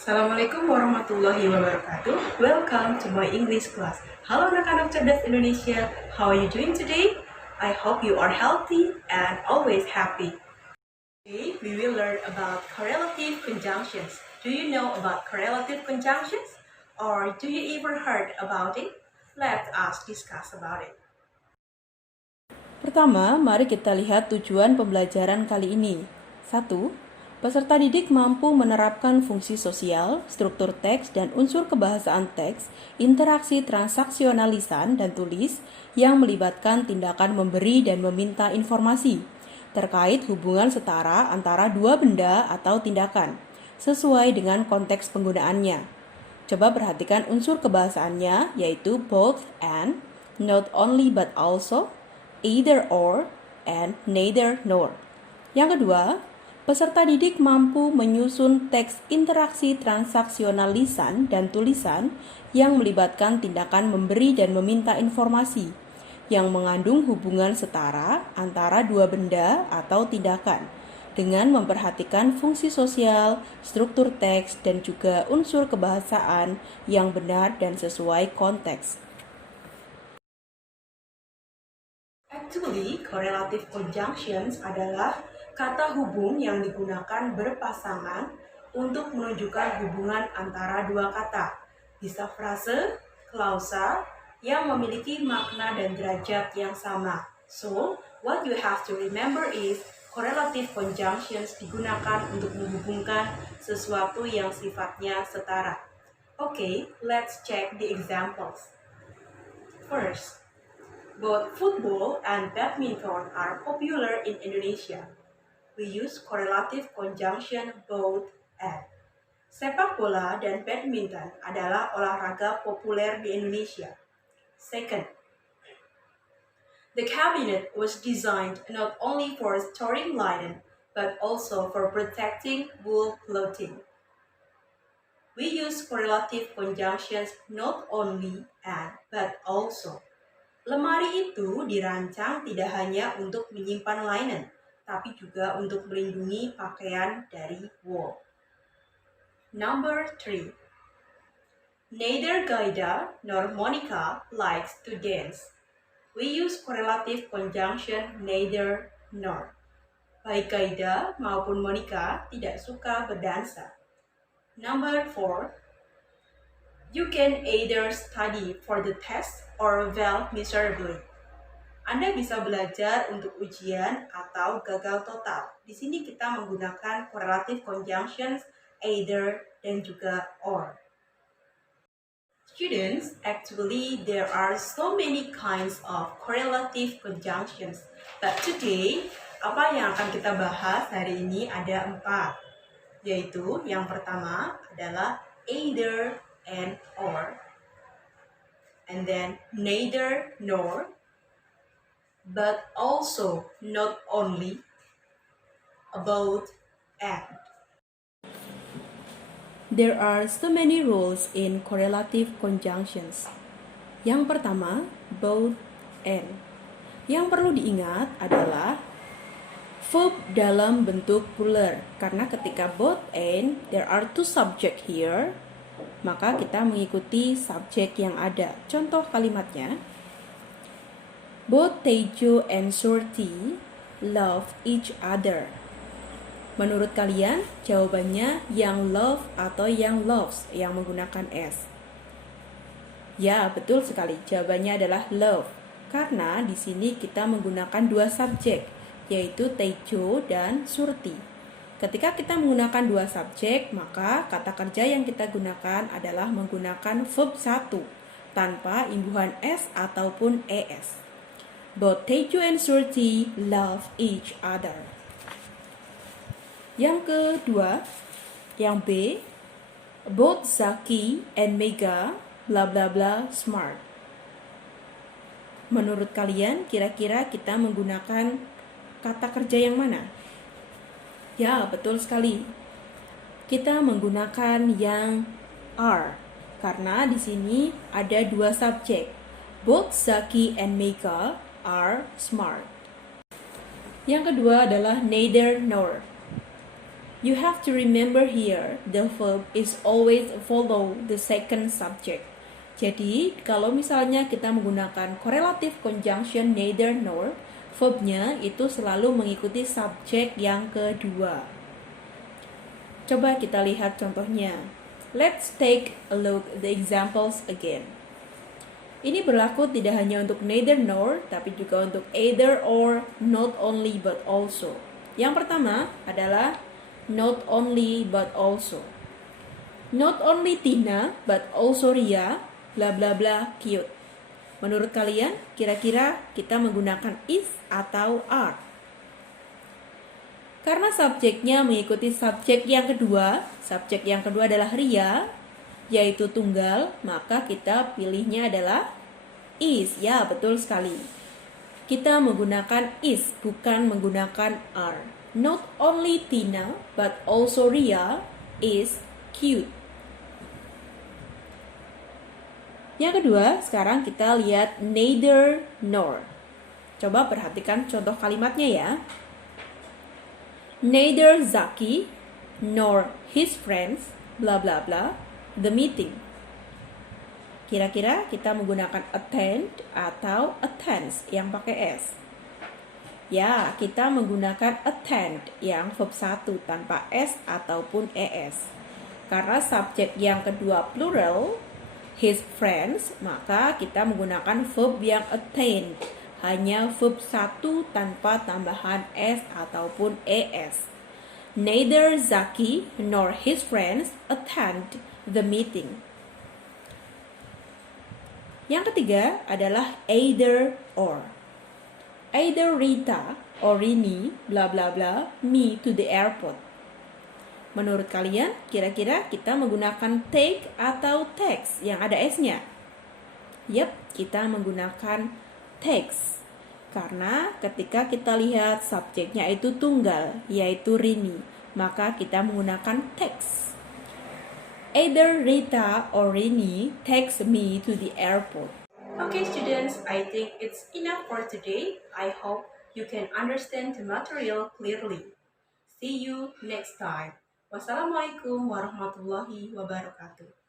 Assalamualaikum warahmatullahi wabarakatuh. Welcome to my English class. Halo anak-anak cerdas Indonesia. How are you doing today? I hope you are healthy and always happy. Today we will learn about correlative conjunctions. Do you know about correlative conjunctions? Or do you ever heard about it? Let us discuss about it. Pertama, mari kita lihat tujuan pembelajaran kali ini. 1. Peserta didik mampu menerapkan fungsi sosial, struktur teks, dan unsur kebahasaan teks, interaksi transaksional lisan dan tulis yang melibatkan tindakan memberi dan meminta informasi terkait hubungan setara antara dua benda atau tindakan, sesuai dengan konteks penggunaannya. Coba perhatikan unsur kebahasaannya, yaitu both and, not only but also, either or, and neither nor. Yang kedua, peserta didik mampu menyusun teks interaksi transaksional lisan dan tulisan yang melibatkan tindakan memberi dan meminta informasi yang mengandung hubungan setara antara dua benda atau tindakan dengan memperhatikan fungsi sosial, struktur teks, dan juga unsur kebahasaan yang benar dan sesuai konteks. Actually, correlative conjunctions adalah kata hubung yang digunakan berpasangan untuk menunjukkan hubungan antara dua kata. Bisa frase, klausa, yang memiliki makna dan derajat yang sama. So, what you have to remember is correlative conjunctions digunakan untuk menghubungkan sesuatu yang sifatnya setara. Okay, let's check the examples. First, both football and badminton are popular in Indonesia. We use correlative conjunction both and. Sepak bola dan badminton adalah olahraga populer di Indonesia. Second, the cabinet was designed not only for storing linen, but also for protecting wool clothing. We use correlative conjunctions not only and, but also. Lemari itu dirancang tidak hanya untuk menyimpan linen, tapi juga untuk melindungi pakaian dari wool. Number 3. Neither Gaida nor Monica likes to dance. We use correlative conjunction neither nor. Baik Gaida maupun Monica tidak suka berdansa. Number 4. You can either study for the test or fail miserably. Anda bisa belajar untuk ujian atau gagal total. Di sini kita menggunakan correlative conjunctions either dan juga or. Students, actually there are so many kinds of correlative conjunctions. But today, apa yang akan kita bahas hari ini ada 4. Yaitu yang pertama adalah either and or. And then neither nor. But also not only, both and. There are so many rules in correlative conjunctions. Yang pertama, both and. Yang perlu diingat adalah verb dalam bentuk plural, karena ketika both and, there are two subject here, maka kita mengikuti subjek yang ada. Contoh kalimatnya, both Tejo and Surti love each other. Menurut kalian, jawabannya yang love atau yang loves yang menggunakan S? Ya, betul sekali. Jawabannya adalah love. Karena di sini kita menggunakan dua subjek, yaitu Tejo dan Surti. Ketika kita menggunakan dua subjek, maka kata kerja yang kita gunakan adalah menggunakan verb 1 tanpa imbuhan S ataupun ES. Both Tejo and Surti love each other. Yang kedua, yang B, both Zaki and Mega bla bla bla smart. Menurut kalian, kira-kira kita menggunakan kata kerja yang mana? Ya, betul sekali. Kita menggunakan yang are, karena di sini ada dua subjek. Both Zaki and Mega are smart. Yang kedua adalah neither nor. You have to remember here, the verb is always follow the second subject. Jadi, kalau misalnya kita menggunakan correlative conjunction neither nor, verbnya itu selalu mengikuti subjek yang kedua. Coba kita lihat contohnya. Let's take a look at the examples again. Ini berlaku tidak hanya untuk neither nor, tapi juga untuk either or, not only but also. Yang pertama adalah not only but also. Not only Tina but also Ria, bla bla bla cute. Menurut kalian, kira-kira kita menggunakan is atau are? Karena subjeknya mengikuti subjek yang kedua adalah Ria, yaitu tunggal, maka kita pilihnya adalah is. Ya, betul sekali. Kita menggunakan is, bukan menggunakan are. Not only Tina, but also Ria is cute. Yang kedua, sekarang kita lihat neither nor. Coba perhatikan contoh kalimatnya ya. Neither Zaki nor his friends, bla bla bla, the meeting. Kira-kira kita menggunakan attend atau attends yang pakai S? Ya, kita menggunakan attend yang verb 1 tanpa S ataupun ES. Karena subjek yang kedua plural, his friends, maka kita menggunakan verb yang attend, hanya verb 1 tanpa tambahan S ataupun ES. Neither Zaki nor his friends attend the meeting. Yang ketiga adalah either or. Either Rita or Rini, bla bla bla, me to the airport. Menurut kalian, kira-kira kita menggunakan take atau takes yang ada S-nya? Yap, kita menggunakan takes. Karena ketika kita lihat subjeknya itu tunggal, yaitu Rini, maka kita menggunakan takes. Either Rita or Rini takes me to the airport. Okay students, I think it's enough for today. I hope you can understand the material clearly. See you next time. Wassalamualaikum warahmatullahi wabarakatuh.